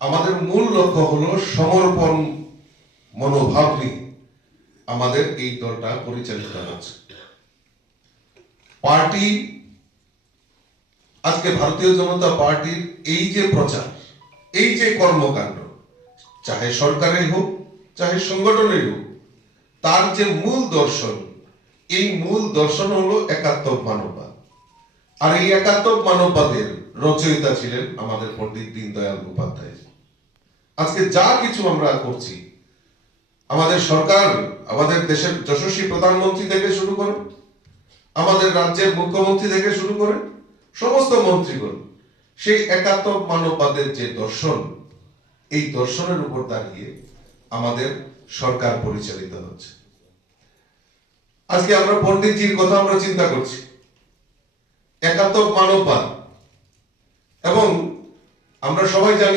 আমাদের মূল লক্ষ্য হলো সমর্পণ মনোভাব নিয়ে আমাদের এই দলটা পরিচালিত হচ্ছে। পার্টি আজকে ভারতীয় জনতা পার্টির এই যে প্রচার, এই যে কর্মকাণ্ড, চাহে সরকারের হোক চাহে সংগঠনের হোক, তার যে মূল দর্শন, এই মূল দর্শন হলো একাত্ম মানববাদ। আর এই একাত্ম মানববাদের রচয়িতা ছিলেন আমাদের পণ্ডিত দীনদয়াল উপাধ্যায়। আজকে যা কিছু আমরা করছি, আমাদের সরকার, আমাদের দেশের যশস্বী প্রধানমন্ত্রী থেকে শুরু করে, আমাদের রাজ্যের মুখ্যমন্ত্রী থেকে শুরু করে সমস্ত মন্ত্রীগণ সেই একাত্ম মানববাদের যে দর্শন, এই দর্শনের উপর দাঁড়িয়ে আমাদের সরকার পরিচালিত হচ্ছে। আজকে আমরা পণ্ডিতজির কথা আমরা চিন্তা করছি, একাত্ম মানববাদ, এবং আমরা সবাই জানি